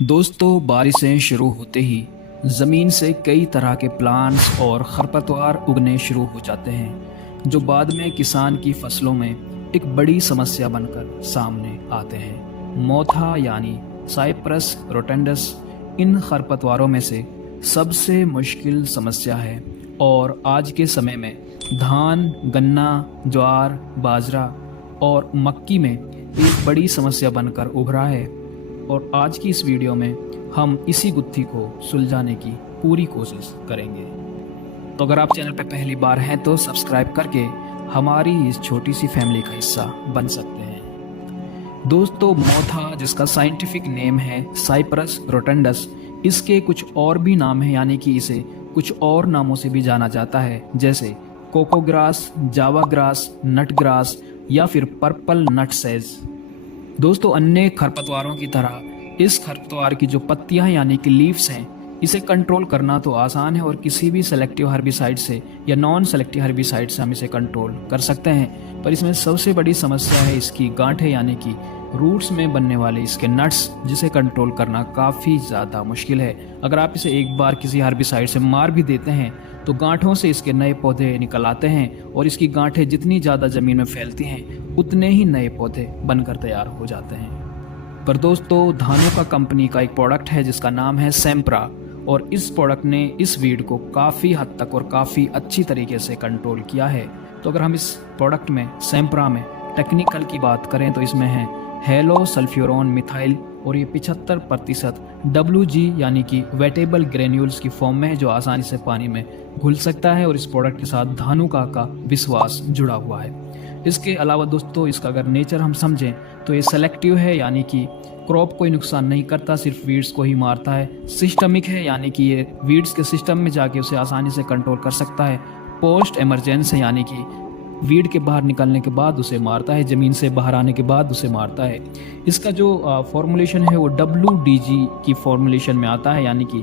दोस्तों, बारिशें शुरू होते ही ज़मीन से कई तरह के प्लांट्स और खरपतवार उगने शुरू हो जाते हैं, जो बाद में किसान की फसलों में एक बड़ी समस्या बनकर सामने आते हैं। मोथा यानी साइप्रस रोटेंडस इन खरपतवारों में से सबसे मुश्किल समस्या है और आज के समय में धान, गन्ना, ज्वार, बाजरा और मक्की में एक बड़ी समस्या बनकर उभरा है। और आज की इस वीडियो में हम इसी गुत्थी को सुलझाने की पूरी कोशिश करेंगे। तो अगर आप चैनल पर पहली बार हैं तो सब्सक्राइब करके हमारी इस छोटी सी फैमिली का हिस्सा बन सकते हैं। दोस्तों, मोथा जिसका साइंटिफिक नेम है साइप्रस रोटेंडस, इसके कुछ और भी नाम हैं, यानी कि इसे कुछ और नामों से भी जाना जाता है, जैसे कोको ग्रास, जावा ग्रास, नट ग्रास या फिर पर्पल नट सेज। दोस्तों, अन्य खरपतवारों की तरह इस खरपतवार की जो पत्तियां यानी कि लीव्स हैं, इसे कंट्रोल करना तो आसान है और किसी भी सेलेक्टिव हर्बिसाइड से या नॉन सेलेक्टिव हर्बिसाइड से हम इसे कंट्रोल कर सकते हैं। पर इसमें सबसे बड़ी समस्या है इसकी गांठें, यानी कि रूट्स में बनने वाले इसके नट्स, जिसे कंट्रोल करना काफ़ी ज़्यादा मुश्किल है। अगर आप इसे एक बार किसी हर्बिसाइड से मार भी देते हैं तो गांठों से इसके नए पौधे निकल आते हैं और इसकी गांठें जितनी ज़्यादा ज़मीन में फैलती हैं उतने ही नए पौधे बनकर तैयार हो जाते हैं। पर दोस्तों, धानुका कंपनी का एक प्रोडक्ट है जिसका नाम है सेम्प्रा, और इस प्रोडक्ट ने इस वीड को काफ़ी हद तक और काफ़ी अच्छी तरीके से कंट्रोल किया है। तो अगर हम इस प्रोडक्ट में सेम्प्रा में टेक्निकल की बात करें तो इसमें है हेलो सल्फ्यूरोन मिथाइल, और ये 75% WG यानी कि वेटेबल ग्रेन्यूल्स की फॉर्म में है, जो आसानी से पानी में घुल सकता है। और इस प्रोडक्ट के साथ धानुका का विश्वास जुड़ा हुआ है। इसके अलावा दोस्तों, इसका अगर नेचर हम समझें तो ये सेलेक्टिव है, यानी कि क्रॉप कोई नुकसान नहीं करता, सिर्फ वीड्स को ही मारता है। सिस्टमिक है, यानी कि ये वीड्स के सिस्टम में जाके उसे आसानी से कंट्रोल कर सकता है। पोस्ट इमरजेंस है, यानी कि वीड के बाहर निकलने के बाद उसे मारता है, ज़मीन से बाहर आने के बाद उसे मारता है। इसका जो फॉर्मुलेशन है वो WDG की फॉर्मुलेशन में आता है, यानी कि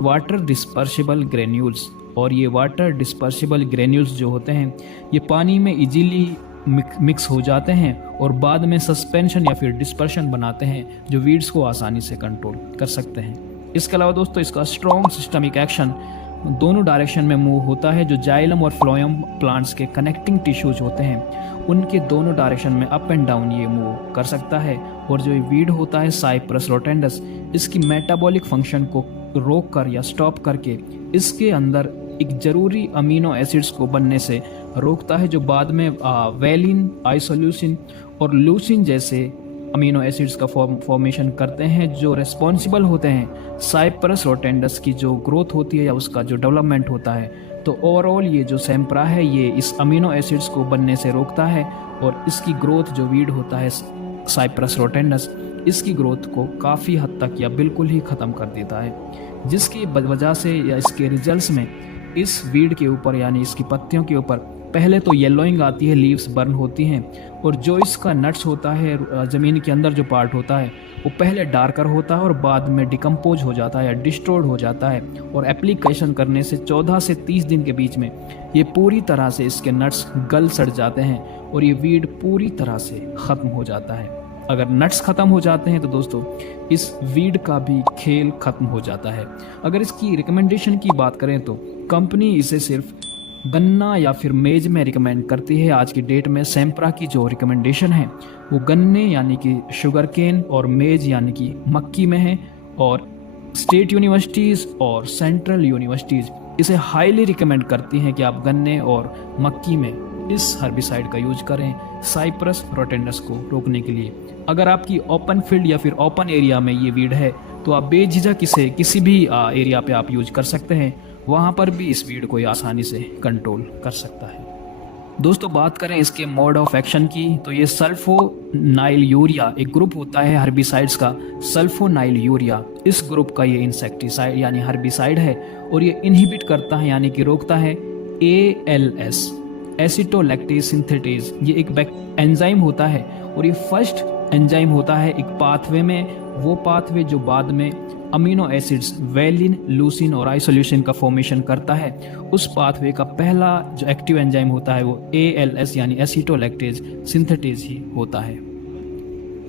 वाटर डिस्पर्सिबल ग्रेन्यूल्स। और ये वाटर डिस्पर्सिबल ग्रेन्यूल्स जो होते हैं ये पानी में इजीली मिक्स हो जाते हैं और बाद में सस्पेंशन या फिर डिस्पर्शन बनाते हैं, जो वीड्स को आसानी से कंट्रोल कर सकते हैं। इसके अलावा दोस्तों, इसका स्ट्रॉन्ग सिस्टमिक एक्शन दोनों डायरेक्शन में मूव होता है। जो जाइलम और फ्लोएम प्लांट्स के कनेक्टिंग टिश्यूज होते हैं उनके दोनों डायरेक्शन में अप एंड डाउन ये मूव कर सकता है। और जो ये वीड होता है साइप्रस रोटेंडस, इसकी मेटाबॉलिक फंक्शन को रोक कर या स्टॉप करके इसके अंदर एक जरूरी अमीनो एसिड्स को बनने से रोकता है, जो बाद में वेलिन, आइसोल्यूसिन और लूसिन जैसे अमीनो एसिड्स का फॉर्मेशन करते हैं, जो रेस्पॉन्सिबल होते हैं साइप्रस रोटेंडस की जो ग्रोथ होती है या उसका जो डेवलपमेंट होता है। तो ओवरऑल ये जो सेम्प्रा है ये इस अमीनो एसिड्स को बनने से रोकता है और इसकी ग्रोथ, जो वीड होता है साइप्रस रोटेंडस, इसकी ग्रोथ को काफ़ी हद तक या बिल्कुल ही ख़त्म कर देता है, जिसकी वजह से या इसके रिजल्ट्स में इस वीड के ऊपर यानी इसकी पत्तियों के ऊपर पहले तो येलोइंग आती है, लीव्स बर्न होती हैं, और जो इसका नट्स होता है, ज़मीन के अंदर जो पार्ट होता है वो पहले डार्कर होता है और बाद में डिकम्पोज हो जाता है या डिस्ट्रॉयड हो जाता है। और एप्लीकेशन करने से 14 से 30 दिन के बीच में ये पूरी तरह से इसके नट्स गल सड़ जाते हैं और ये वीड पूरी तरह से ख़त्म हो जाता है। अगर नट्स ख़त्म हो जाते हैं तो दोस्तों इस वीड का भी खेल ख़त्म हो जाता है। अगर इसकी रिकमेंडेशन की बात करें तो कंपनी इसे सिर्फ गन्ना या फिर मेज में रिकमेंड करती है। आज की डेट में सेम्प्रा की जो रिकमेंडेशन है वो गन्ने यानी कि शुगर केन और मेज यानी कि मक्की में है। और स्टेट यूनिवर्सिटीज़ और सेंट्रल यूनिवर्सिटीज़ इसे हाईली रिकमेंड करती हैं कि आप गन्ने और मक्की में इस हर्बिसाइड का यूज करें साइप्रस रोटेंडस को रोकने के लिए। अगर आपकी ओपन फील्ड या फिर ओपन एरिया में ये वीड है तो आप बेझिझक इसे किसी भी एरिया पे आप यूज कर सकते हैं, वहाँ पर भी इस वीड को आसानी से कंट्रोल कर सकता है। दोस्तों, बात करें इसके मोड ऑफ एक्शन की तो ये सल्फोनाइल यूरिया एक ग्रुप होता है हर्बिसाइड्स का, सल्फोनाइल यूरिया, इस ग्रुप का ये इंसेक्टिसाइड यानी हर्बिसाइड है और ये इनहिबिट करता है यानी कि रोकता है ALS, एसिटोलैक्टेज सिंथेटेज। ये एक एंजाइम होता है और ये फर्स्ट एंजाइम होता है एक पाथवे में, वो पाथवे जो बाद में अमीनो एसिड्स वेलिन, लूसिन और आइसोल्यूसिन का फॉर्मेशन करता है। उस पाथवे का पहला जो एक्टिव एंजाइम होता है वो ALS यानी एसिटोलैक्टेज सिंथेटेज ही होता है।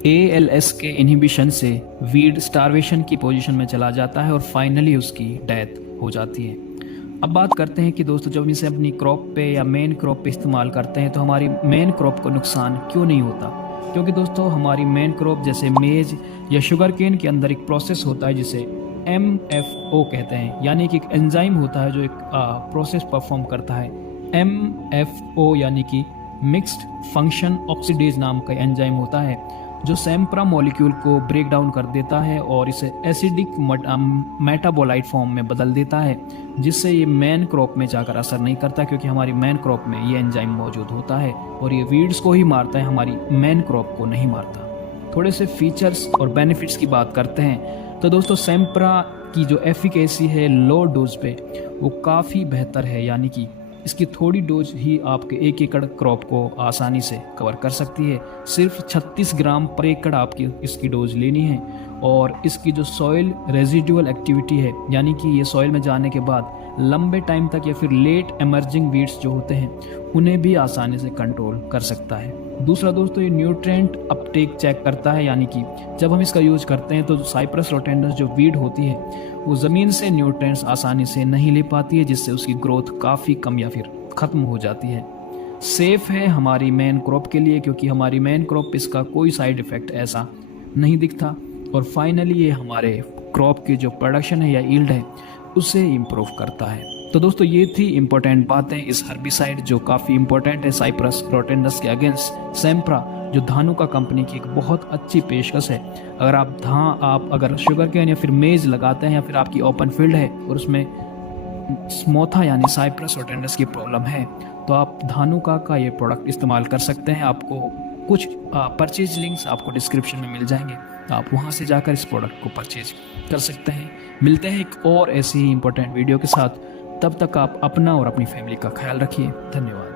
ALS के इनहिबिशन से वीड स्टारवेशन की पोजीशन में चला जाता है और फाइनली उसकी डेथ हो जाती है। अब बात करते हैं कि दोस्तों जब हम इसे अपनी क्रॉप पे या मेन क्रॉप पे इस्तेमाल करते हैं तो हमारी मेन क्रॉप को नुकसान क्यों नहीं होता? क्योंकि दोस्तों हमारी मेन क्रॉप जैसे मेज या शुगर केन के अंदर एक प्रोसेस होता है जिसे MFO कहते हैं, यानी कि एक एंजाइम होता है जो एक प्रोसेस परफॉर्म करता है। MFO यानी कि मिक्स्ड फंक्शन ऑक्सीडेज नाम का एंजाइम होता है जो सैम्प्रा मॉलिक्यूल को ब्रेक डाउन कर देता है और इसे एसिडिक मेटाबोलाइट फॉर्म में बदल देता है, जिससे ये मेन क्रॉप में जाकर असर नहीं करता, क्योंकि हमारी मेन क्रॉप में ये एंजाइम मौजूद होता है और ये वीड्स को ही मारता है, हमारी मेन क्रॉप को नहीं मारता। थोड़े से फीचर्स और बेनिफिट्स की बात करते हैं तो दोस्तों सैम्प्रा की जो एफिकेसी है लो डोज पे वो काफ़ी बेहतर है, यानी कि इसकी थोड़ी डोज ही आपके 1 एकड़ क्रॉप को आसानी से कवर कर सकती है। सिर्फ 36 ग्राम पर एकड़ आपकी इसकी डोज लेनी है और इसकी जो सॉइल रेजिडुअल एक्टिविटी है, यानी कि ये सॉइल में जाने के बाद लंबे टाइम तक या फिर लेट एमर्जिंग वीड्स जो होते हैं उन्हें भी आसानी से कंट्रोल कर सकता है। दूसरा दोस्तों ये न्यूट्रिएंट अपटेक चेक करता है, यानी कि जब हम इसका यूज करते हैं तो साइप्रस रोटेंडस जो वीड होती है वो ज़मीन से न्यूट्रिएंट्स आसानी से नहीं ले पाती है, जिससे उसकी ग्रोथ काफ़ी कम या फिर ख़त्म हो जाती है। सेफ़ है हमारी मेन क्रॉप के लिए, क्योंकि हमारी मेन क्रॉप पे इसका कोई साइड इफ़ेक्ट ऐसा नहीं दिखता। और फाइनली ये हमारे क्रॉप की जो प्रोडक्शन है या यील्ड है उसे इम्प्रूव करता है। तो दोस्तों ये थी इम्पोर्टेंट बातें इस हर्बिसाइड जो काफ़ी इम्पोर्टेंट है साइप्रस रोटेंडस के अगेंस्ट सैम्प्रा, जो धानुका कंपनी की एक बहुत अच्छी पेशकश है। अगर आप अगर शुगर केन या फिर मेज लगाते हैं या फिर आपकी ओपन फील्ड है और उसमें स्मोथा यानी साइप्रस रोटेंडस की प्रॉब्लम है तो आप धानुका का ये प्रोडक्ट इस्तेमाल कर सकते हैं। आपको कुछ परचेज लिंक्स आपको डिस्क्रिप्शन में मिल जाएंगे, आप वहाँ से जाकर इस प्रोडक्ट को परचेज कर सकते हैं। मिलते हैं एक और ऐसी ही इंपॉर्टेंट वीडियो के साथ, तब तक आप अपना और अपनी फैमिली का ख्याल रखिए। धन्यवाद।